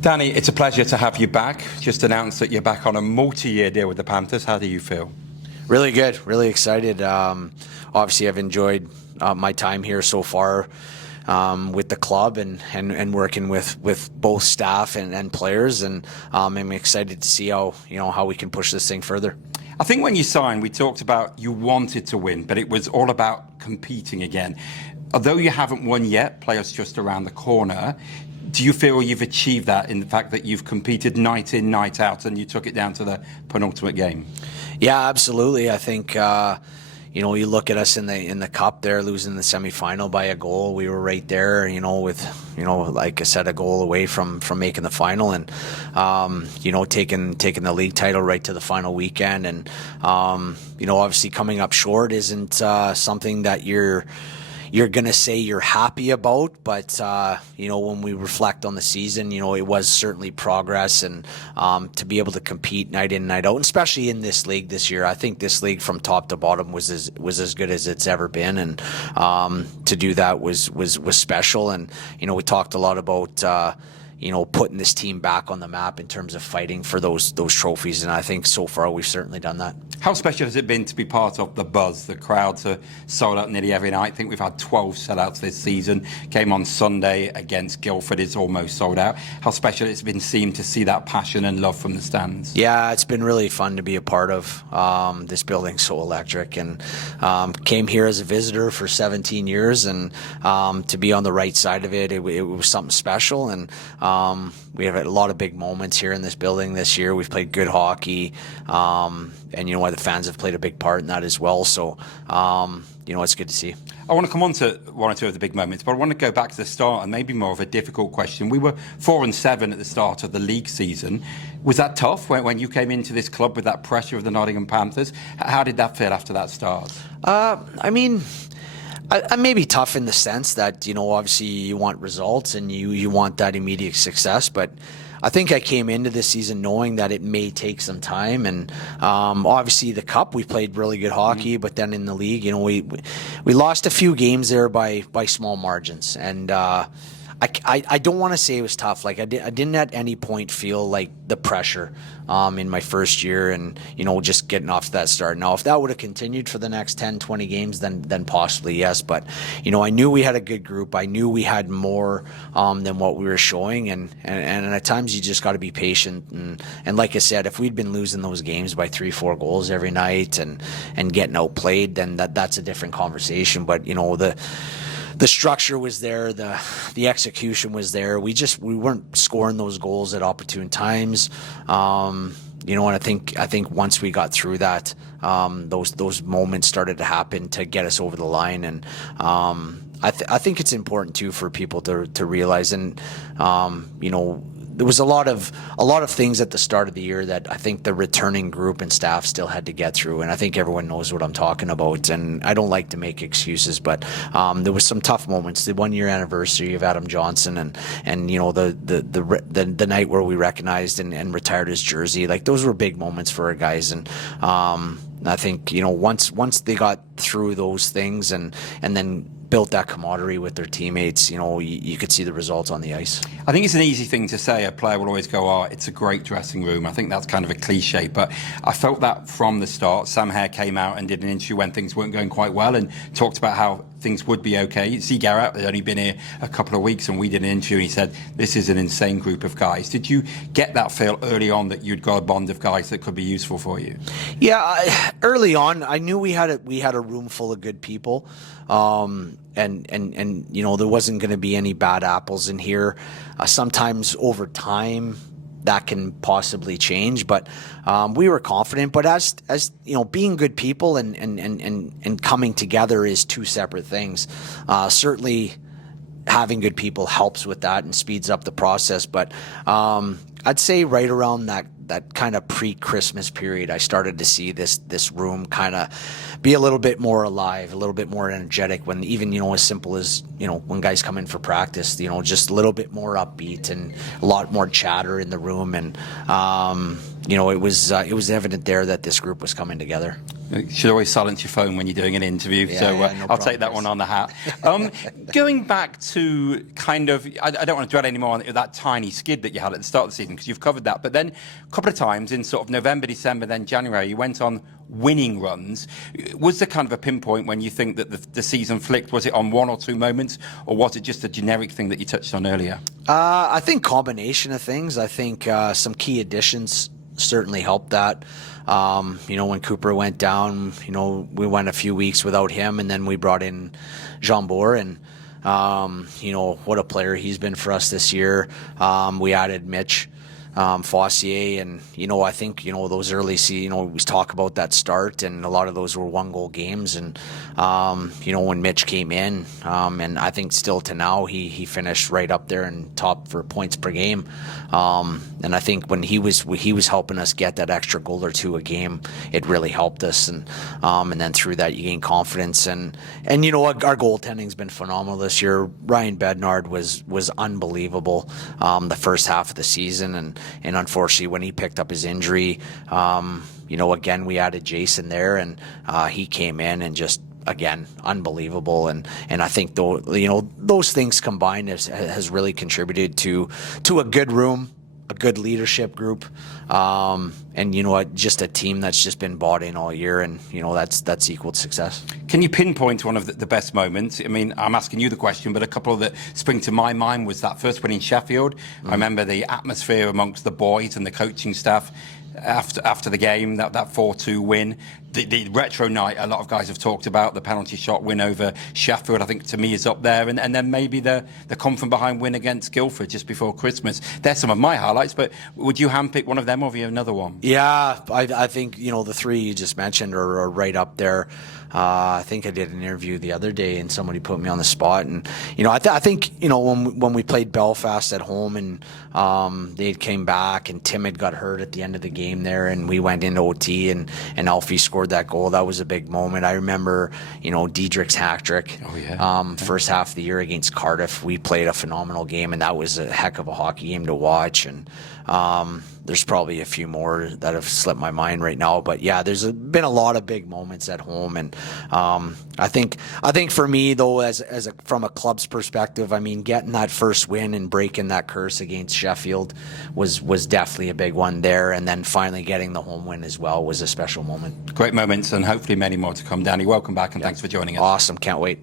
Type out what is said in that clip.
Danny, it's a pleasure to have you back. Just announced that you're back on a multi-year deal with the Panthers. How do you feel? Really good, really excited. Obviously, I've enjoyed my time here so far with the club and working with both staff and players, and I'm excited to see how we can push this thing further. I think when you signed, we talked about you wanted to win, but it was all about competing again. Although you haven't won yet, playoffs just around the corner. Do you feel you've achieved that in the fact that you've competed night in, night out, and you took it down to the penultimate game? Yeah, absolutely. I think you look at us in the cup there, losing the semifinal by a goal. We were right there, with like I said, a goal away from making the final, and taking the league title right to the final weekend. And obviously coming up short isn't something that you're going to say you're happy about, but when we reflect on the season, it was certainly progress, and to be able to compete night in, night out, and especially in this league this year. I think this league from top to bottom was as good as it's ever been, and to do that was special. And we talked a lot about putting this team back on the map in terms of fighting for those trophies, and I think so far we've certainly done that. How special has it been to be part of the buzz? The crowds are sold out nearly every night. I think we've had 12 sellouts this season. Game on Sunday against Guildford is almost sold out. How special it's been seemed to see that passion and love from the stands. Yeah, it's been really fun to be a part of. This building's so electric, and came here as a visitor for 17 years, and to be on the right side of it was something special. And we have a lot of big moments here in this building this year. We've played good hockey, and the fans have played a big part in that as well. So, it's good to see. I want to come on to one or two of the big moments, but I want to go back to the start and maybe more of a difficult question. We were 4-7 at the start of the league season. Was that tough when you came into this club with that pressure of the Nottingham Panthers? How did that feel after that start? I may be tough in the sense that, obviously you want results and you want that immediate success, but I think I came into this season knowing that it may take some time, and obviously the cup we played really good hockey, but then in the league, we lost a few games there by small margins, and I don't want to say it was tough. Like I didn't at any point feel like the pressure in my first year, and just getting off to that start. Now, if that would have continued for the next 10, 20 games, then possibly yes. But I knew we had a good group. I knew we had more than what we were showing, and at times you just got to be patient. And like I said, if we'd been losing those games by 3-4 goals every night and getting outplayed, then that's a different conversation. But the structure was there, the execution was there. We weren't scoring those goals at opportune times. And I think once we got through that, those moments started to happen to get us over the line. And I think it's important too for people to realize, and there was a lot of things at the start of the year that I think the returning group and staff still had to get through, and I think everyone knows what I'm talking about. And I don't like to make excuses, but there was some tough moments. The 1-year anniversary of Adam Johnson, and the night where we recognized and retired his jersey, like those were big moments for our guys. And I think once they got through those things and then built that camaraderie with their teammates, you could see the results on the ice. I think it's an easy thing to say. A player will always go, it's a great dressing room. I think that's kind of a cliche, but I felt that from the start. Sam Hare came out and did an interview when things weren't going quite well and talked about how things would be okay. See, Garrett had only been here a couple of weeks, and we did an interview, and he said, this is an insane group of guys. Did you get that feel early on that you'd got a bond of guys that could be useful for you? Yeah, early on, I knew we had a room full of good people. And there wasn't going to be any bad apples in here. Sometimes over time that can possibly change, but we were confident. But as being good people and coming together is two separate things. Certainly having good people helps with that and speeds up the process. But I'd say right around that kind of pre-Christmas period, I started to see this room kind of be a little bit more alive, a little bit more energetic, when even, as simple as, when guys come in for practice, just a little bit more upbeat and a lot more chatter in the room. And, it was evident there that this group was coming together. You should always silence your phone when you're doing an interview, I'll take that one on the hat. Going back to kind of, I don't want to dwell anymore on that tiny skid that you had at the start of the season, because you've covered that, but then a couple of times in sort of November, December, then January, you went on winning runs. Was there kind of a pinpoint when you think that the season flicked? Was it on one or two moments, or was it just a generic thing that you touched on earlier? I think combination of things. I think some key additions certainly helped that. When Cooper went down, we went a few weeks without him, and then we brought in Jean Boer, and what a player he's been for us this year. We added Mitch Fossier, and I think those early we talk about that start, and a lot of those were 1-goal games, and when Mitch came in, and I think still to now he finished right up there and top for points per game, and I think when he was helping us get that extra goal or two a game, it really helped us, and then through that you gain confidence, and our goaltending's been phenomenal this year. Ryan Bednard was unbelievable the first half of the season, and unfortunately when he picked up his injury, again we added Jason there, and he came in and just again unbelievable, and I think those things combined has really contributed to a good room, a good leadership group, and just a team that's just been bought in all year, and that's equal to success. Can you pinpoint one of the best moments? I mean, I'm asking you the question, but a couple that spring to my mind was that first win in Sheffield. I remember the atmosphere amongst the boys and the coaching staff after the game, that 4-2 win. The retro night, a lot of guys have talked about the penalty shot win over Sheffield. I think to me is up there, and then maybe the come from behind win against Guildford just before Christmas. They're some of my highlights, but would you handpick one of them, or have you another one? Yeah, I think the three you just mentioned are right up there. I think I did an interview the other day, and somebody put me on the spot, and I think when we played Belfast at home, and they came back, and Tim had got hurt at the end of the game there, and we went into OT, and Alfie scored that goal. That was a big moment. I remember Diedrich's hat trick. Oh yeah. First half of the year against Cardiff, we played a phenomenal game, and that was a heck of a hockey game to watch. And there's probably a few more that have slipped my mind right now, but yeah, there's been a lot of big moments at home, and I think for me though, from a club's perspective, I mean, getting that first win and breaking that curse against Sheffield was definitely a big one there, and then finally getting the home win as well was a special moment. Great moments, and hopefully many more to come. Danny, welcome back, and thanks for joining us. Awesome, can't wait.